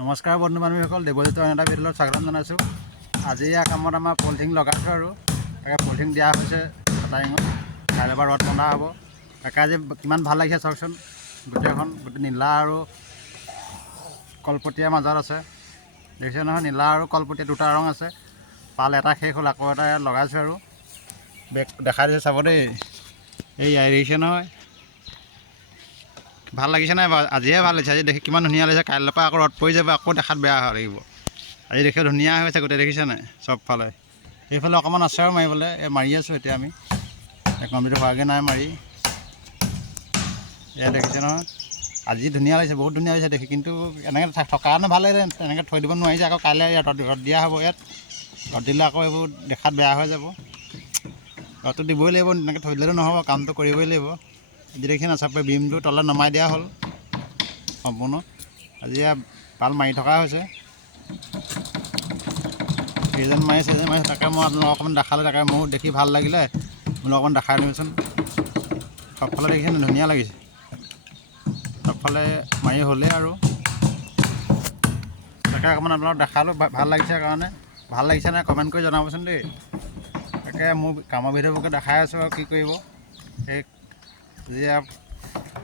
নমস্কাৰ বন্ধু বান্ধৱীসকল, দেৱজিতৰ এটা ভিডিঅ'ত স্বাগতম জনাইছোঁ। আজি এই কামত আমাৰ পলিথিন লগাইছোঁ আৰু তাকে পলিথিন দিয়া হৈছে কাটাৰিঙত। কাইলৈ পৰা ৰদ বন্ধা হ'ব। তাকে আজি কিমান ভাল লাগিছে চাওকচোন, গোটেই নীলা আৰু কলপতীয়াৰ মাজত আছে। দেখিছে নহয়, নীলা আৰু কলপতীয়া দুটা ৰং আছে। পাল এটা শেষ হ'ল, আকৌ এটা লগাইছোঁ আৰু বেগ দেখাই দিছোঁ চাব দেই। এই দেখিছে নহয়, ভাল লাগিছে নাই বাৰু? আজিহে ভাল লাগিছে। আজি দেখি কিমান ধুনীয়া লাগিছে। কাইলৈৰ পৰা আকৌ ৰদ পৰি যাব, আকৌ দেখাত বেয়া হৈ লাগিব। আজি দেখি ধুনীয়া হৈছে গোটেই, দেখিছে নাই চবফালে। সেইফালে অকণমান আছে আৰু মাৰিবলৈ, মাৰি আছোঁ এতিয়া আমি। কমপ্লিট হোৱাগৈ নাই মাৰি। এয়া দেখিছে নহয়, আজি ধুনীয়া লাগিছে, বহুত ধুনীয়া লাগিছে দেখি। কিন্তু এনেকৈ থকা কাৰণে ভাল লাগিছে, এনেকৈ থৈ দিব নোৱাৰিছে। আকৌ কাইলৈ ৰদ দিয়া হ'ব। ইয়াত ৰদ দিলে আকৌ এইবোৰ দেখাত বেয়া হৈ যাব। ৰদটো দিবই লাগিব, এনেকৈ থৈ দিলেতো নহ'ব, কামটো কৰিবই লাগিব। আজি দেখি না চবে বিমটো তলত নমাই দিয়া হ'ল সম্পূৰ্ণ। আজি পাল মাৰি থকা হৈছে, এইজন মাৰিছে তাকে মই আপোনালোকক অকণমান দেখালোঁ। তাকে মোৰ দেখি ভাল লাগিলে, মোলৈ অকণমান দেখাই দিবচোন। সবফালে দেখিছে ধুনীয়া লাগিছে, সবফালে মাৰি হ'লেই আৰু তাকে অকণমান আপোনালোকক দেখালোঁ। ভাল লাগিছে কাৰণে, ভাল লাগিছে নাই কমেণ্ট কৰি জনাবচোন দেই। তাকে মোৰ কামৰ ভিডিঅ'বোৰকে দেখাই আছোঁ আৰু কি কৰিব। সেই যেতিয়া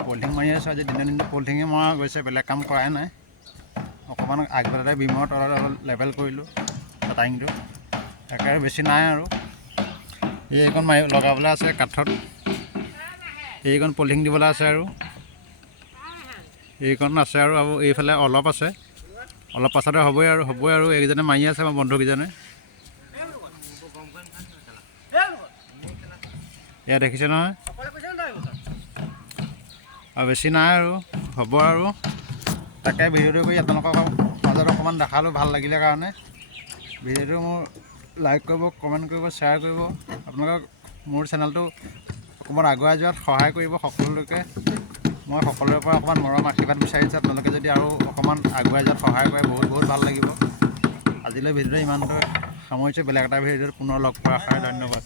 পলিথিন মাৰি আছোঁ, আজি দিনে পলিথিনে মৰা গৈছে, বেলেগ কাম কৰাই নাই। অকণমান আগবেলাতে বিমৰ তলত অলপ লেভেল কৰিলোঁ কাটাৰিংটো। তাকে বেছি নাই আৰু এইকণ মাৰি লগাবলৈ আছে কাঠত। এইকণ পলিথিন দিবলৈ আছে আৰু এইকণ আছে আৰু এইফালে অলপ আছে। অলপ পাছতে হ'বই আৰু এইকেইজনে মাৰি আছে আমাৰ বন্ধুকেইজনে। এয়া দেখিছে নহয়, আৰু বেছি নাই আৰু হ'ব আৰু। তাকে ভিডিঅ'টো কৰি আপোনালোকক মাজত অকণমান দেখালোঁ, ভাল লাগিলে কাৰণে। ভিডিঅ'টো মোৰ লাইক কৰিব, কমেণ্ট কৰিব, শ্বেয়াৰ কৰিব। আপোনালোকক মোৰ চেনেলটো অকণমান আগুৱাই যোৱাত সহায় কৰিব সকলোকে। মই সকলোৰে পৰা অকণমান মৰম আশীৰ্বাদ বিচাৰিছোঁ। আপোনালোকে যদি আৰু অকণমান আগুৱাই যোৱাত সহায় কৰে, বহুত বহুত ভাল লাগিব। আজিলৈ ভিডিঅ'টো ইমানতে সামৰিছোঁ। বেলেগ এটা ভিডিঅ'ত পুনৰ লগ পোৱাৰ আশাৰে ধন্যবাদ।